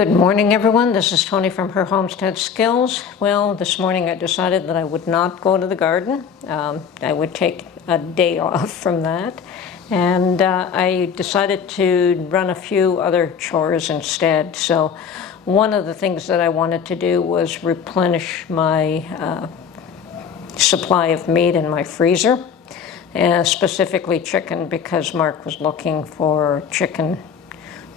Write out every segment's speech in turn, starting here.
Good morning, everyone. This is Tony from Her Homestead Skills. Well, this morning I decided that I would not go to the garden. I would take a day off from that. And I decided to run a few other chores instead. So one of the things that I wanted to do was replenish my supply of meat in my freezer, specifically chicken, because Mark was looking for chicken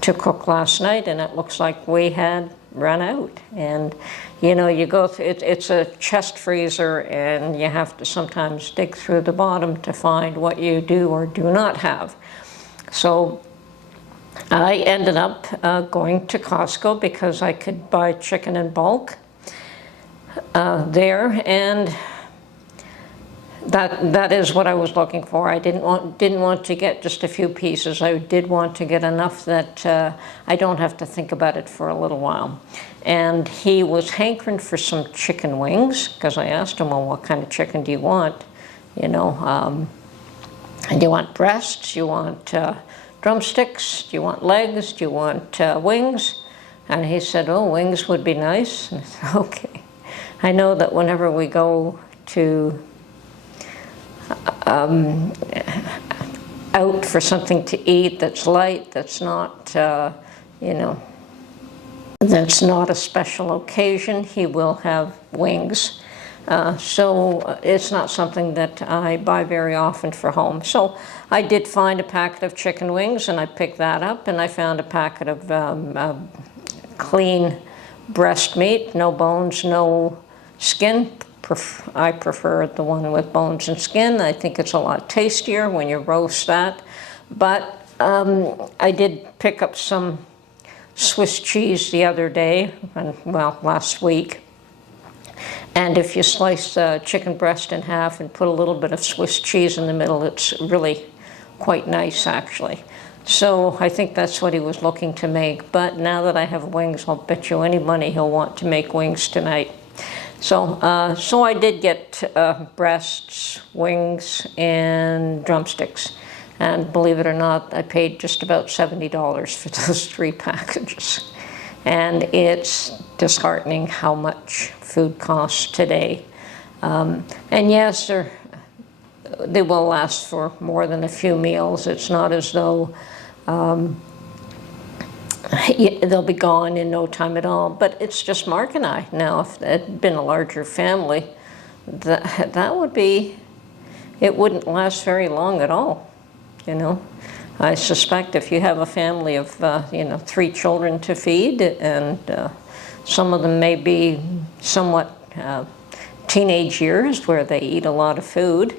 to cook last night, and it looks like we had run out. And you know, you go through it's a chest freezer, and you have to sometimes dig through the bottom to find what you do or do not have. So I ended up going to Costco because I could buy chicken in bulk there, and that is what I was looking for. I didn't want to get just a few pieces. I did want to get enough that I don't have to think about it for a little while. And he was hankering for some chicken wings, because I asked him, well, what kind of chicken do you want? You know, and do you want breasts? Do you want drumsticks? Do you want legs? Do you want wings? And he said, oh, wings would be nice. And I said, okay. I know that whenever we go to out for something to eat that's light, that's not, you know, that's not a special occasion, he will have wings. So it's not something that I buy very often for home. So I did find a packet of chicken wings, and I picked that up, and I found a packet of clean breast meat, no bones, no skin. I prefer the one with bones and skin. I think it's a lot tastier when you roast that. But I did pick up some Swiss cheese the other day, well, last week. And if you slice chicken breast in half and put a little bit of Swiss cheese in the middle, it's really quite nice, actually. So I think that's what he was looking to make. But now that I have wings, I'll bet you any money he'll want to make wings tonight. So I did get breasts, wings, and drumsticks. And believe it or not, I paid just about $70 for those 3 packages. And it's disheartening how much food costs today. And yes, they will last for more than a few meals. It's not as though they'll be gone in no time at all. But it's just Mark and I. Now, if it had been a larger family, that would be, it wouldn't last very long at all, you know. I suspect if you have a family of, you know, 3 children to feed, and some of them may be somewhat teenage years where they eat a lot of food,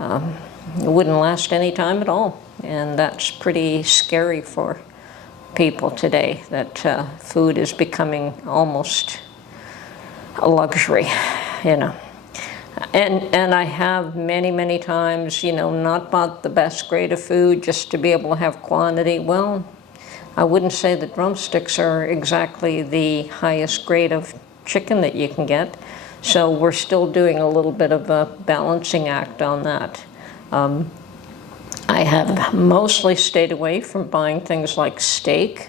it wouldn't last any time at all. And that's pretty scary for people today, that food is becoming almost a luxury, you know. And I have many times, you know, not bought the best grade of food just to be able to have quantity. Well, I wouldn't say that drumsticks are exactly the highest grade of chicken that you can get. So we're still doing a little bit of a balancing act on that. I have mostly stayed away from buying things like steak.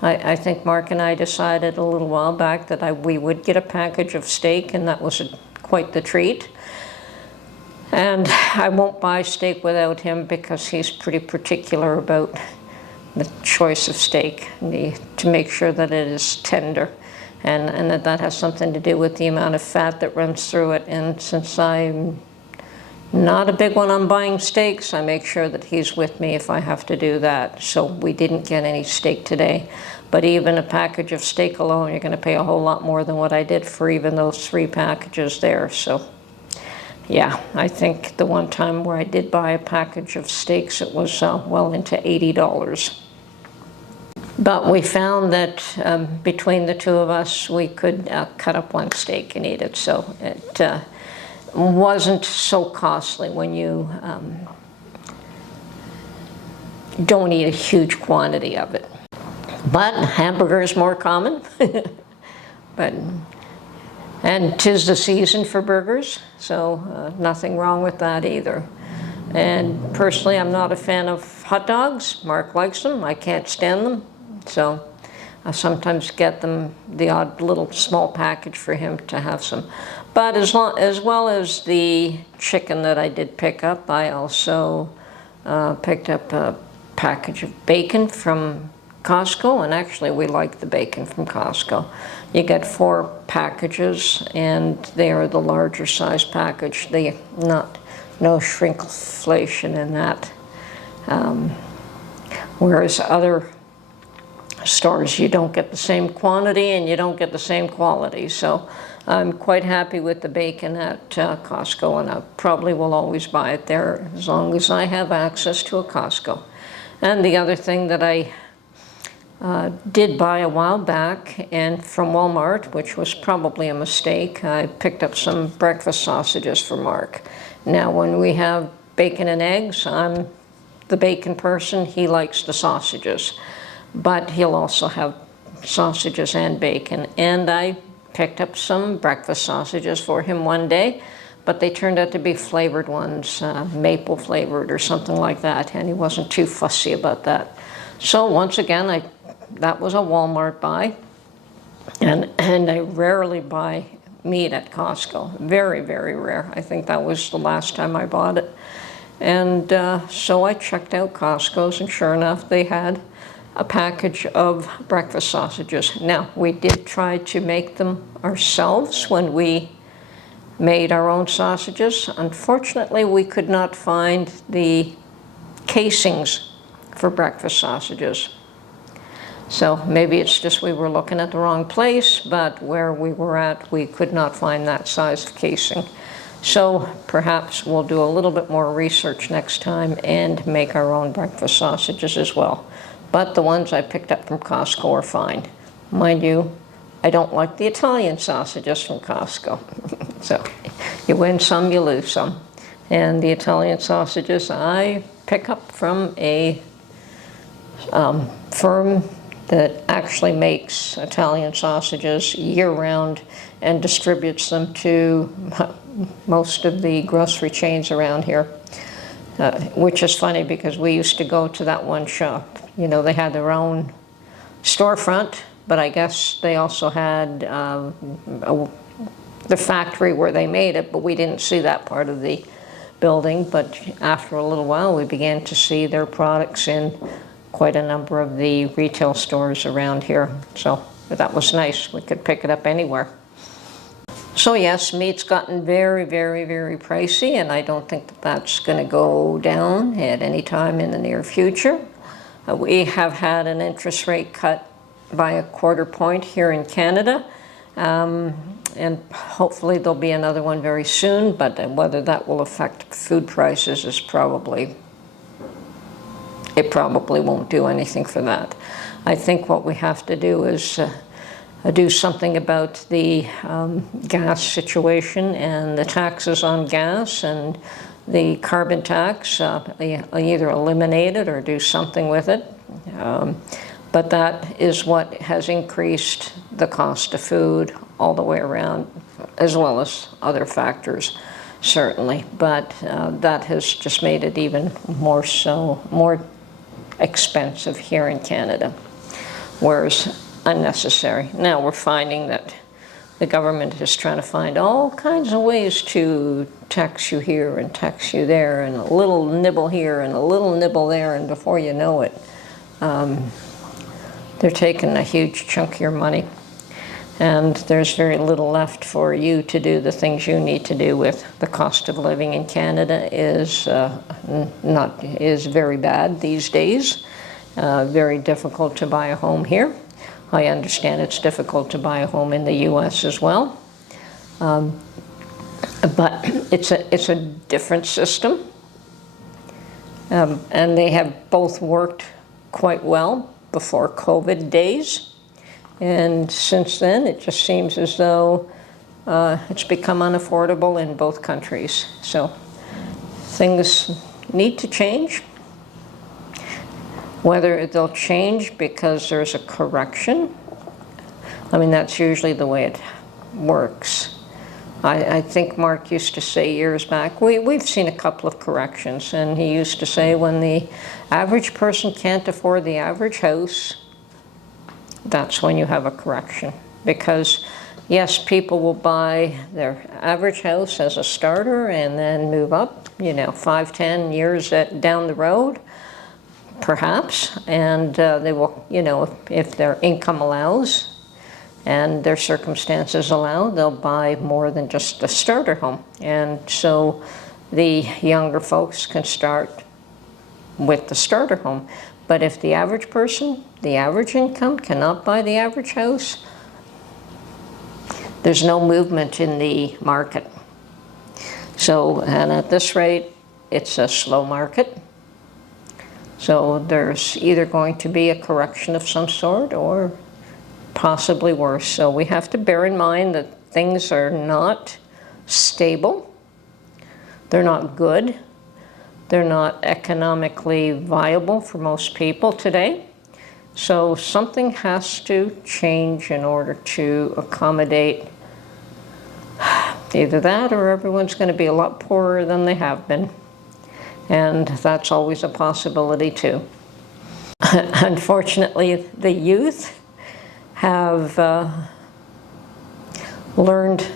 I think Mark and I decided a little while back that we would get a package of steak, and that was quite the treat. And I won't buy steak without him because he's pretty particular about the choice of steak, to make sure that it is tender. And that has something to do with the amount of fat that runs through it. And since I'm not a big one on buying steaks, I make sure that he's with me if I have to do that. So we didn't get any steak today. But even a package of steak alone, you're going to pay a whole lot more than what I did for even those 3 packages there. So yeah, I think the one time where I did buy a package of steaks, it was well into $80. But we found that between the 2 of us, we could cut up 1 steak and eat it. So it wasn't so costly when you don't eat a huge quantity of it. But hamburger is more common. And 'tis the season for burgers, so nothing wrong with that either. And personally, I'm not a fan of hot dogs. Mark likes them. I can't stand them. So I sometimes get them the odd little small package for him to have some. But as well as the chicken that I did pick up, I also picked up a package of bacon from Costco, and actually we like the bacon from Costco. You get 4 packages, and they are the larger size package. They no shrinkflation in that. Whereas other stores, you don't get the same quantity and you don't get the same quality. So I'm quite happy with the bacon at Costco, and I probably will always buy it there as long as I have access to a Costco. And the other thing that I did buy a while back, and from Walmart, which was probably a mistake, I picked up some breakfast sausages for Mark. Now when we have bacon and eggs, I'm the bacon person, he likes the sausages. But he'll also have sausages and bacon. And I picked up some breakfast sausages for him one day, but they turned out to be flavored ones, maple flavored or something like that, and he wasn't too fussy about that. So once again, that was a Walmart buy, and I rarely buy meat at Costco. Very, very rare. I think that was the last time I bought it. And so I checked out Costco's, and sure enough, they had a package of breakfast sausages. Now, we did try to make them ourselves when we made our own sausages. Unfortunately, we could not find the casings for breakfast sausages. So maybe it's just we were looking at the wrong place, but where we were at, we could not find that size of casing. So perhaps we'll do a little bit more research next time and make our own breakfast sausages as well. But the ones I picked up from Costco are fine. Mind you, I don't like the Italian sausages from Costco. So you win some, you lose some. And the Italian sausages I pick up from a firm that actually makes Italian sausages year-round and distributes them to most of the grocery chains around here. Which is funny because we used to go to that one shop. You know, they had their own storefront, but I guess they also had the factory where they made it, but we didn't see that part of the building. But after a little while, we began to see their products in quite a number of the retail stores around here. So that was nice. We could pick it up anywhere. So yes, meat's gotten very, very, very pricey, and I don't think that that's going to go down at any time in the near future. We have had an interest rate cut by 1/4 point here in Canada, and hopefully there'll be another one very soon, but whether that will affect food prices is it probably won't do anything for that. I think what we have to do is do something about the gas situation and the taxes on gas and the carbon tax, either eliminate it or do something with it. But that is what has increased the cost of food all the way around, as well as other factors, certainly. But that has just made it even more expensive here in Canada, whereas unnecessary. Now we're finding that the government is trying to find all kinds of ways to tax you here and tax you there, and a little nibble here and a little nibble there, and before you know it, they're taking a huge chunk of your money, and there's very little left for you to do the things you need to do with. The cost of living in Canada is very bad these days. Very difficult to buy a home here. I understand it's difficult to buy a home in the U.S. as well, but it's a different system, and they have both worked quite well before COVID days, and since then it just seems as though it's become unaffordable in both countries. So things need to change. Whether they'll change because there's a correction, I mean, that's usually the way it works. I think Mark used to say years back, we've seen a couple of corrections, and he used to say when the average person can't afford the average house, that's when you have a correction. Because yes, people will buy their average house as a starter and then move up, 5, 10 years down the road, perhaps, and they will, if their income allows and their circumstances allow, they'll buy more than just a starter home. And so the younger folks can start with the starter home. But if the average person, the average income, cannot buy the average house, there's no movement in the market. So, and at this rate, it's a slow market. So there's either going to be a correction of some sort or possibly worse. So we have to bear in mind that things are not stable. They're not good. They're not economically viable for most people today. So something has to change in order to accommodate either that or everyone's going to be a lot poorer than they have been. And that's always a possibility too. Unfortunately, the youth have learned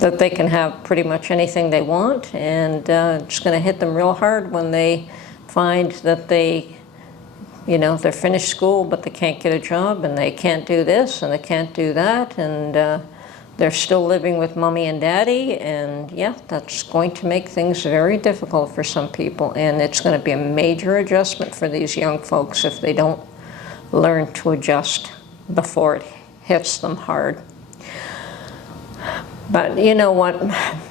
that they can have pretty much anything they want, and it's going to hit them real hard when they find that they're finished school but they can't get a job, and they can't do this and they can't do that, and they're still living with mommy and daddy, and yeah, that's going to make things very difficult for some people, and it's going to be a major adjustment for these young folks if they don't learn to adjust before it hits them hard. But you know what?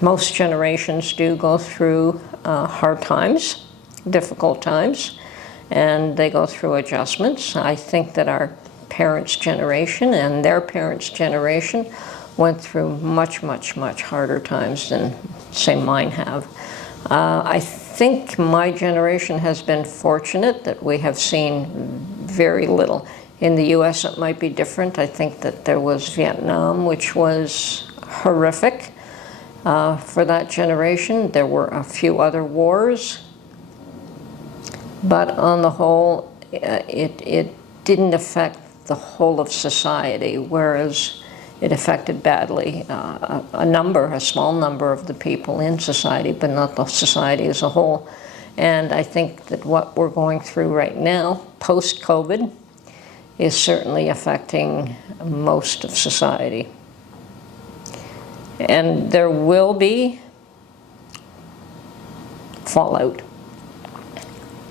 Most generations do go through hard times, difficult times, and they go through adjustments. I think that our parents' generation and their parents' generation went through much, much, much harder times than, say, mine have. I think my generation has been fortunate that we have seen very little. In the US, it might be different. I think that there was Vietnam, which was horrific for that generation. There were a few other wars, but on the whole, it didn't affect the whole of society, whereas it affected badly a small number of the people in society, but not the society as a whole. And I think that what we're going through right now, post-COVID, is certainly affecting most of society. And there will be fallout.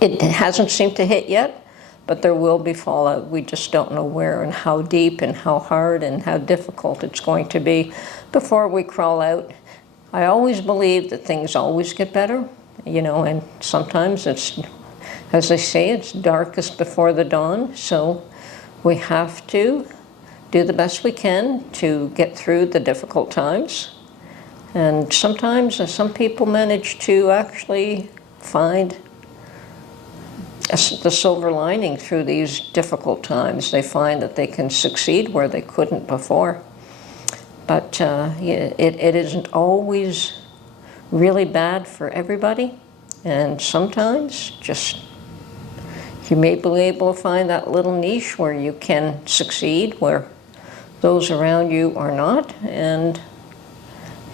It hasn't seemed to hit yet, but there will be fallout. We just don't know where and how deep and how hard and how difficult it's going to be before we crawl out. I always believe that things always get better, and sometimes it's, as they say, it's darkest before the dawn. So we have to do the best we can to get through the difficult times. And sometimes some people manage to actually find the silver lining through these difficult times. They find that they can succeed where they couldn't before. But it isn't always really bad for everybody. And sometimes you may be able to find that little niche where you can succeed, where those around you are not, and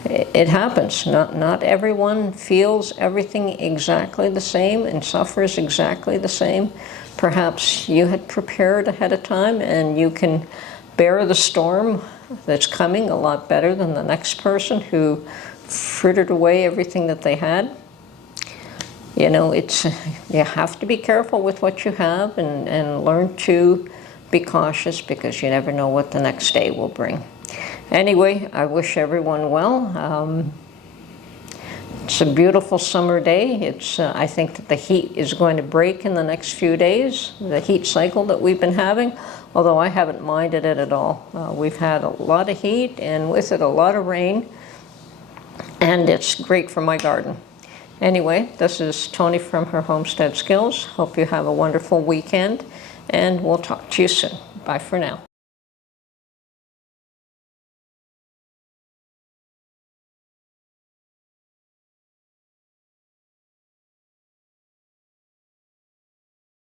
it happens. Not everyone feels everything exactly the same and suffers exactly the same. Perhaps you had prepared ahead of time and you can bear the storm that's coming a lot better than the next person who frittered away everything that they had. You have to be careful with what you have and learn to be cautious, because you never know what the next day will bring. Anyway, I wish everyone well. It's a beautiful summer day. I think that the heat is going to break in the next few days, the heat cycle that we've been having, although I haven't minded it at all. We've had a lot of heat and with it a lot of rain, and it's great for my garden. Anyway, this is Tony from Her Homestead Skills. Hope you have a wonderful weekend, and we'll talk to you soon. Bye for now.